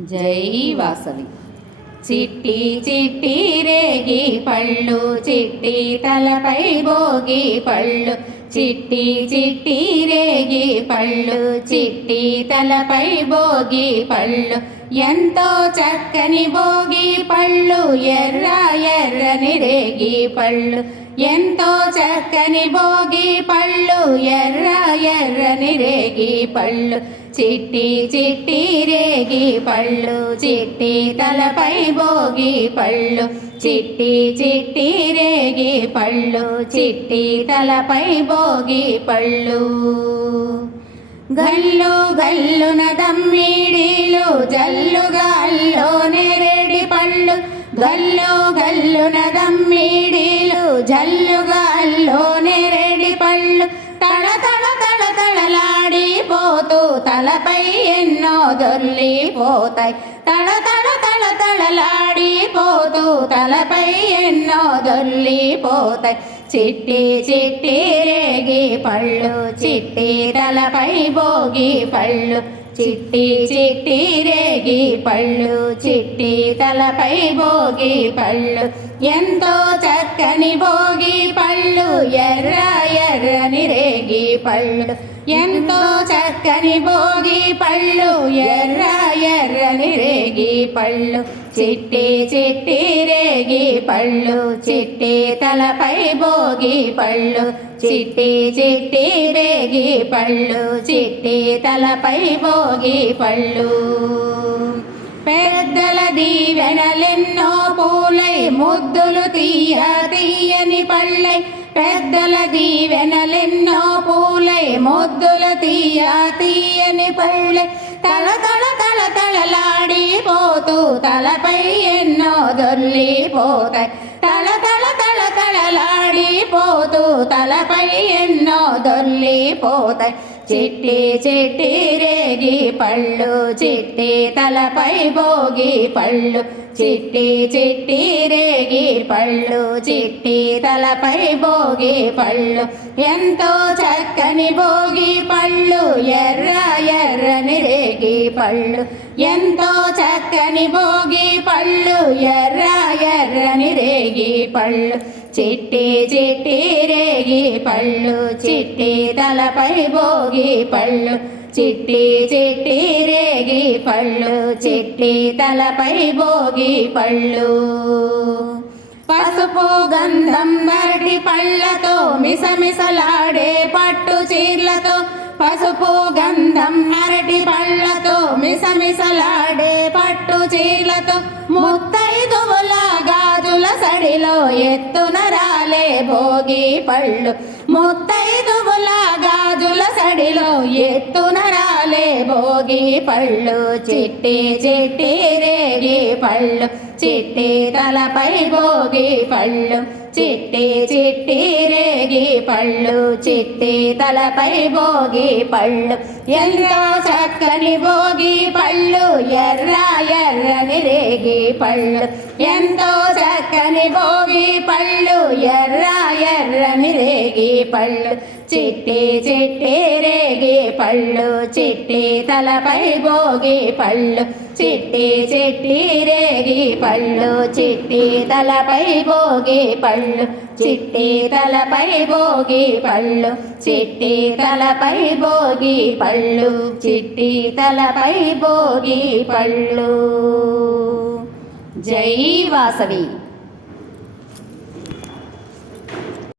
జై వాసవి. చిట్టి చిట్టి రేగి పళ్ళు, చిట్టి తలపై భోగి పళ్ళు, చిట్టి చిట్టి రేగి పళ్ళు, చిట్టి తలపై భోగి పళ్ళు, ఎంతో చక్కని భోగి పళ్ళు, ఎర్ర ఎర్రని రేగి పళ్ళు, ఎంతో చక్కని భోగి పళ్ళు, ఎర్ర ఎర్రని రేగి పళ్ళు, చిట్టి చిట్టి రేగి పళ్ళు, చిట్టి తలపై భోగి పళ్ళు, చిట్టి చిట్టి రేగి పళ్ళు, చిట్టి తలపై భోగి పళ్ళు. గల్లు గల్లున దమ్మిడీలు, జల్లుగా అల్లో నేరేడి పళ్ళు, గల్లు గల్లున దమ్మిడీలు, జల్లుగా అల్లో నేరేడి పళ్ళు, తళ తళ తళ తళలాడిపోతూ తలపై ఎన్నో దొర్లిపోతాయి, తళ తళ తళ తళలాడిపోతూ తలపై ఎన్నో దొర్లిపోతాయి, చిట్టి చిట్టి రేగి పళ్ళు, చిట్టి తలపై భోగి పళ్ళు, చిట్టి చిట్టి రేగి పళ్ళు, చిట్టి తలపై భోగి పళ్ళు, ఎంతో చక్కని భోగి పళ్ళు, ఎర్ర ఎర్రని రేగి పళ్ళు, ఎంతో చక్కని భోగి పళ్ళు, ఎర్ర ఎర్రని రేగి పళ్ళు, చిట్టి చిట్టి రేగి పళ్ళు, చిట్టి తలపై భోగి పళ్ళు, చిట్టి చిట్టి రేగి పళ్ళు, చిట్టి తలపై భోగి పళ్ళు. పెద్దల దీవెనలెన్నో పూలై, ముద్దులు తీయ తీయని పళ్ళై, పెద్దల దీవెనలెన్నో పూలై, ముద్దులు తీయ తీయని పళ్ళై, తల తల తల తళలాడిపోతూ తలపై ఎన్నో దొర్లిపోతాయి, తల తల తల తళలాడిపోతూ తలపై ఎన్నో దొర్లిపోతాయి, చిట్టి చిట్టి రేగి పళ్ళు, చిట్టి తలపై భోగి పళ్ళు, చిట్టి చిట్టి రేగి పళ్ళు, చిట్టి తలపై భోగి పళ్ళు, ఎంతో చక్కని భోగి పళ్ళు, ఎర్ర ఎర్రని రేగి పళ్ళు, ఎంతో చక్కని భోగి పళ్ళు, ఎర్ర ఎర్రని రేగి పళ్ళు, చిట్టి చిట్టి రేగి పళ్ళు, చిట్టి తలపై భోగి పళ్ళు, చిట్టి చిట్టి రేగి పళ్ళు, చిట్టి తలపై భోగి పళ్ళు. పసుపు గంధం అరటి పళ్ళతో, మిసమిసలాడే పట్టు చీర్లతో, పసుపు గంధం అరటి పళ్ళతో, మిసమిసలాడే పట్టు చీర్లతో, ముత్తైదువుల గాజుల సడిలో ఎత్తున రాలే భోగి పళ్ళు, ముత్తైదువుల గాజుల సడిలో ఎత్తున రాలే భోగి పళ్ళు, చిట్టి చిట్టి రేగి పళ్ళు, చిట్టి తలపై భోగి పళ్ళు, చిట్టి చిట్టి రేగి పళ్ళు, చిట్టి తలపై భోగి పళ్ళు, ఎంతో చక్కని భోగి పళ్ళు, ఎర్ర ఎర్రని రేగి పళ్ళు, ఎంతో చక్కని భోగి పళ్ళు, ఎర్ర ఎర్రని రేగి పళ్ళు, చిట్టి చిట్టి రేగి పళ్ళు, చిట్టి తలపై భోగి పళ్ళు, చిట్టి చిట్టి రేగి పళ్ళు, చిట్టి తలపై భోగి పళ్ళు, చిట్టి తలపై భోగి పళ్ళు, చిట్టి తలపై భోగి పళ్ళు, చిట్టి తలపై భోగి పళ్ళు. జై వాసవి.